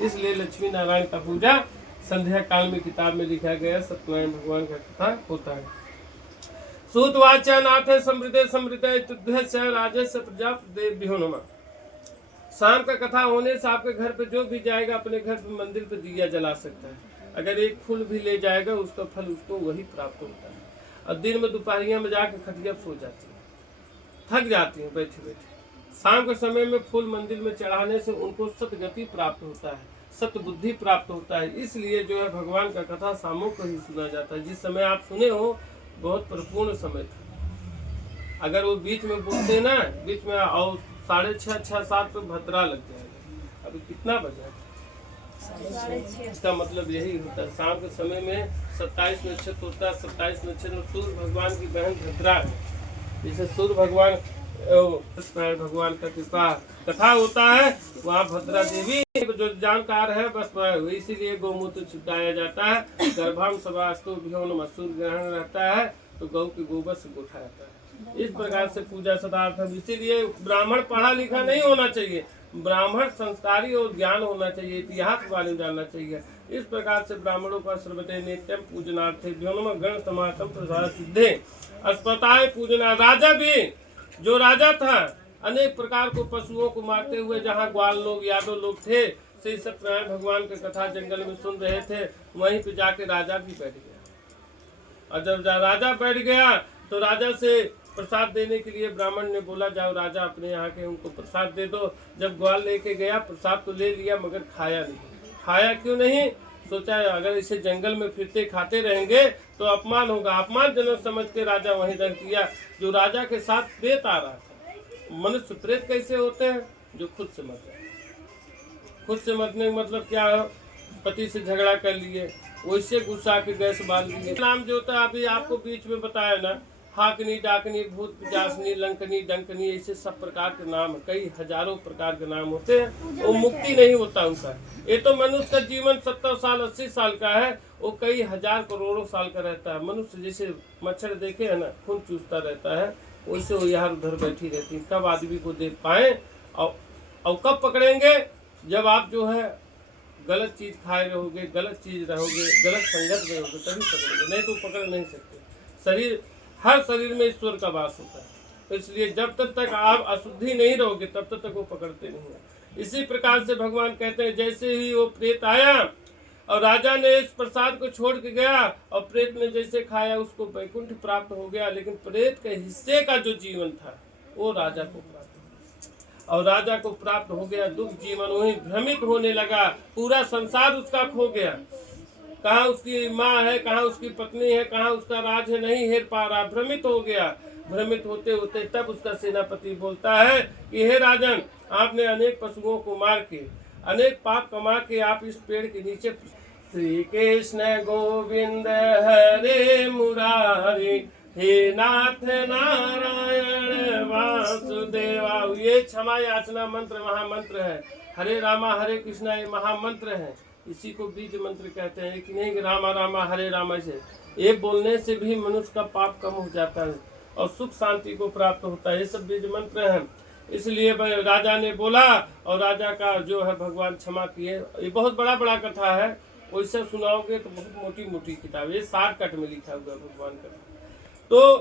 इसलिए लक्ष्मी नारायण का पूजा संध्या काल में किताब में लिखा गया सत्यनारायण भगवान का कथा होता है। सूतवाचा नाथ समृद्धे समृद्धे तुभ्यस्य राजस्य प्रजापतिभ्यो नमः। शाम का कथा होने से आपके घर पे जो भी जाएगा अपने घर पे मंदिर पे दिया जला सकता है। अगर एक फूल भी ले जाएगा उसका फल उसको वही प्राप्त होता है। और दिन में दोपहरिया में जाकर खटिया सो जाती है, थक जाती है बैठे बैठे। शाम के समय में फूल मंदिर में चढ़ाने से उनको सतगति प्राप्त होता है, सतबुद्धि प्राप्त होता है। इसलिए जो है भगवान का कथा शामों को ही सुना जाता है। जिस समय आप सुने हो बहुत परिपूर्ण समय था। अगर वो बीच में बोलते ना, बीच में और 6:30 6-7 पे भद्रा लग जाएगा। अभी कितना बजा? 6:30। इसका मतलब यही होता है शाम के समय में 27 नक्षत्र होता है। 27 नक्षत्र सूर्य भगवान की बहन भद्रा है। जैसे सूर्य भगवान भगवान का कृपा कथा होता है, वहाँ भद्रा देवी जो जानकार है बस इसीलिए गौमूत्र छिटाया जाता है। गर्भाम सवास्तु भ्योन सूर्य ग्रहण रहता है तो गौ के गोबर से गोठा रहता है। इस प्रकार से पूजा सदार्थम। इसीलिए ब्राह्मण पढ़ा लिखा नहीं होना चाहिए, ब्राह्मण संस्कारी और ज्ञान होना चाहिए, इतिहास के बारे में जानना चाहिए। इस प्रकार से ब्राह्मणों का सर्वते नित्यम पूजनार्थे व्योम गण समातम प्रसाद सिद्धे अस्पताल पूजना। राजा भी जो राजा था अनेक प्रकार को पशुओं को मारते हुए जहाँ ग्वाल लोग यादव लोग थे श्री सत्यनारायण भगवान की कथा जंगल में सुन रहे थे, वहीं पे जाके राजा भी बैठ गया। और जब राजा बैठ गया तो राजा से प्रसाद देने के लिए ब्राह्मण ने बोला जाओ राजा अपने यहाँ के उनको प्रसाद दे दो। जब ग्वाल लेके गया प्रसाद तो ले लिया मगर खाया नहीं। खाया क्यों नहीं? सोचा अगर इसे जंगल में फिरते खाते रहेंगे तो अपमान होगा। अपमानजनक समझ के राजा वहीं रख दिया। जो राजा के साथ प्रेत आ रहा था, मनुष्य प्रेत कैसे होते हैं? जो खुद से मरते हैं। खुद से मरने का मतलब क्या है? पति से झगड़ा कर लिए, वैसे गुस्सा के गैस बांध लिए। नाम जो होता है अभी आपको बीच में बताया ना, हाकनी डाकनी भूत पिचासनी लंकनी डंकनी, ऐसे सब प्रकार के नाम, कई हजारों प्रकार के नाम होते हैं। वो मुक्ति नहीं होता उनका। ये तो मनुष्य का जीवन 70 साल 80 साल का है, वो कई हजार करोड़ों साल का रहता है। मनुष्य जैसे मच्छर देखे है ना, खून चूसता रहता है, वैसे वो यहाँ उधर बैठी रहती है। कब आदमी को देख पाए और कब पकड़ेंगे? जब आप जो है गलत चीज खाए रहोगे, गलत चीज रहोगे, गलत संगत में रहोगे, तभी पकड़ेंगे, नहीं तो पकड़ नहीं सकते। शरीर, हर शरीर में ईश्वर का वास होता है, तो इसलिए जब तक आप अशुद्धि नहीं रहोगे तब तक वो पकड़ते नहीं है। इसी प्रकार से भगवान कहते हैं जैसे ही वो प्रेत आया और राजा ने इस प्रसाद को छोड़ के गया और प्रेत ने जैसे खाया उसको वैकुंठ प्राप्त हो गया, लेकिन प्रेत के हिस्से का जो जीवन था वो राजा को प्राप्त हो, और राजा को प्राप्त हो गया दुख जीवन। वही भ्रमित होने लगा, पूरा संसार उसका खो गया। कहाँ उसकी माँ है, कहाँ उसकी पत्नी है, कहाँ उसका राज है, नहीं हेर पा रहा, भ्रमित हो गया। भ्रमित होते होते तब उसका सेनापति बोलता है कि हे राजन, आपने अनेक पशुओं को मार के अनेक पाप कमा के आप इस पेड़ के नीचे। श्री कृष्ण गोविंद हरे मुरारी हे नाथ नारायण वासुदेवा। ये क्षमा याचना मंत्र महामंत्र है। हरे रामा हरे कृष्णा ये महामंत्र है। इसी को बीज मंत्र कहते हैं कि नहीं, रामा रामा हरे रामा से ये बोलने से भी मनुष्य का पाप कम हो जाता है और सुख शांति को प्राप्त होता है। ये सब बीज मंत्र हैं। इसलिए राजा ने बोला और राजा का जो है भगवान क्षमा किए। ये बहुत बड़ा बड़ा कथा है, वैसे सुनाओगे तो बहुत मोटी मोटी किताब, ये शॉर्टकट में लिखा हुआ भगवान का। तो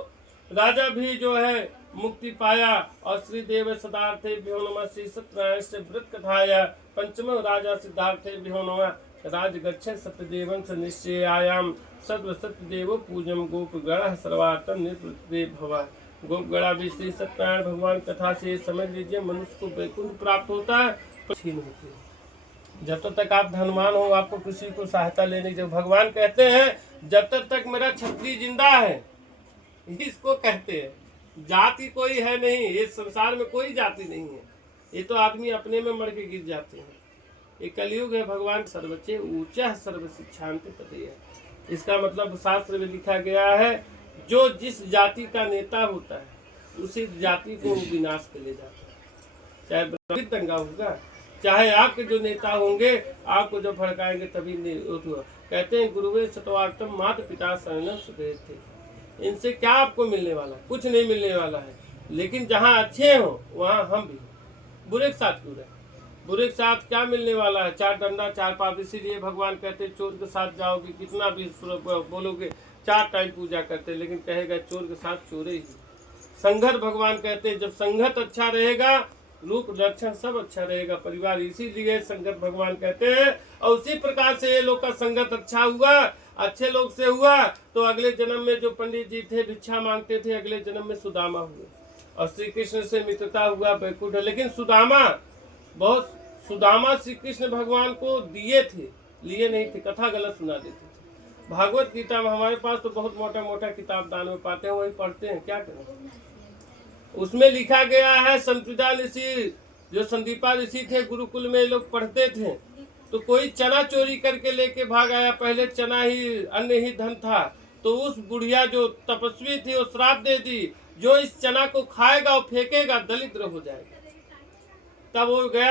राजा भी जो है मुक्ति पाया। और श्री देव सदार्थे भ्यो नमः श्री सत्यनारायण से व्रत कथाया पंचम राजा सिद्धार्थे भ्यो नमः राज गच्छ सत्यदेवं स निश्चयायाम सत्व सत्यदेव पूजम गोपगण सर्वार्थम निवृत्ते भवा। गोपगणा भी श्री सत्यनारायण भगवान कथा से समझ लीजिए मनुष्य को वैकुंठ प्राप्त होता है, छीन होती है। जब तक आप धनवान हो आपको किसी को सहायता लेने की, भगवान कहते हैं जब तक मेरा छत्री जिंदा है, इसको कहते हैं जाति कोई है नहीं, ये संसार में कोई जाति नहीं है। ये तो आदमी अपने में मर के गिर जाते हैं। ये कलयुग है। भगवान सर्वचे ऊंचा सर्व शिक्षांत तथे है। इसका मतलब शास्त्र में लिखा गया है जो जिस जाति का नेता होता है उसी जाति को विनाश के ले जाता है। चाहे ब्राह्मण दंगा होगा, चाहे आपके जो नेता होंगे आपको जो भड़काएंगे तभी कहते हैं गुरुवे सत्वार्थम माता पिता शरणम सुदेव थे। इनसे क्या आपको मिलने वाला? कुछ नहीं मिलने वाला है। लेकिन जहाँ अच्छे हो वहाँ हम भी, बुरे के साथ क्यों रहे? बुरे के साथ क्या मिलने वाला है? 4 डंडा 4 पाप। इसीलिए भगवान कहते हैं चोर के साथ जाओगे, कितना भी बोलोगे 4 टाइम पूजा करते, लेकिन कहेगा चोर के साथ चोरे ही। संगत भगवान कहते हैं जब संगत अच्छा रहेगा, रूप लक्षण सब अच्छा रहेगा, परिवार, इसीलिए संगत भगवान कहते हैं। और उसी प्रकार से ये लोग का संगत अच्छा हुआ, अच्छे लोग से हुआ, तो अगले जन्म में जो पंडित जी थे भिक्षा मांगते थे, अगले जन्म में सुदामा हुए और श्री कृष्ण से मित्रता हुआ, बैकुंठ। लेकिन सुदामा श्री कृष्ण भगवान को दिए थे, लिए नहीं थे, कथा गलत सुना देते थे। भागवत गीता में हमारे पास तो बहुत मोटा मोटा किताब दान में पाते हैं, वही पढ़ते हैं, क्या करें। उसमें लिखा गया है संतृदा ऋषि, जो संदीपा ऋषि थे, गुरुकुल में लोग पढ़ते थे, तो कोई चना चोरी करके लेके भाग आया। पहले चना ही, अन्न ही धन था, तो उस बुढ़िया जो तपस्वी थी वो श्राप दे दी, जो इस चना को खाएगा और फेंकेगा दलिद्र हो जाएगा। तब वो गया